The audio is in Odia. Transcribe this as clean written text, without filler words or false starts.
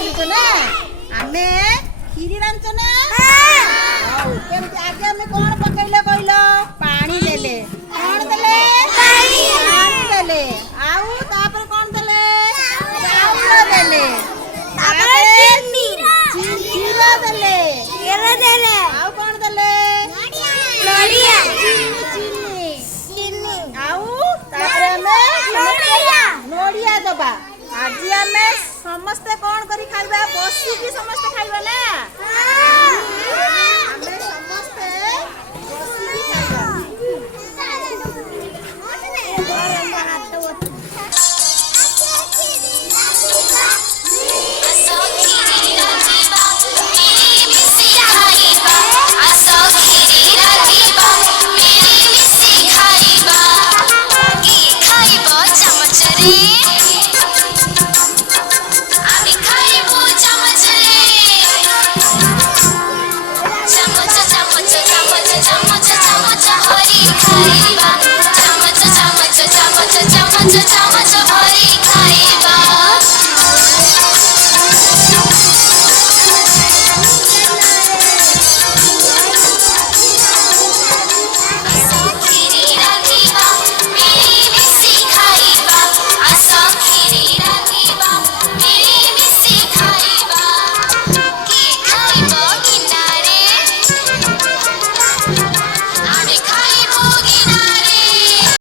ରାନ୍ଧୁଛ ନା ଆମେ କ୍ଷୀରି ରାନ୍ଧୁଛ ନା ହଉ କେମିତି ଆଗେ ଆମେ କଣ ପକେଇଲେ କହିଲ ପାଣି ଦେଲେ କଣ ଦେଲେ ପାଣି ଦେଲେ ଆଉ ତାପରେ କଣ ଦେଲେ ଚାଉଳ ଦେଲେ ତାପରେ କ୍ଷୀର ଦେଲେ ଆଉ କଣ ଦେଲେ ଚିନି ଆଉ ତାପରେ ଆମେ ନଡ଼ିଆ ଦବା ଆଜି ଆମେ ସମସ୍ତେ କଣ କରି ଖାଇବା ବସିକି ସମସ୍ତେ ଖାଇବା ନା ଆମେ ସମସ୍ତେ ବସିକି ଖାଇବା Cha cha cha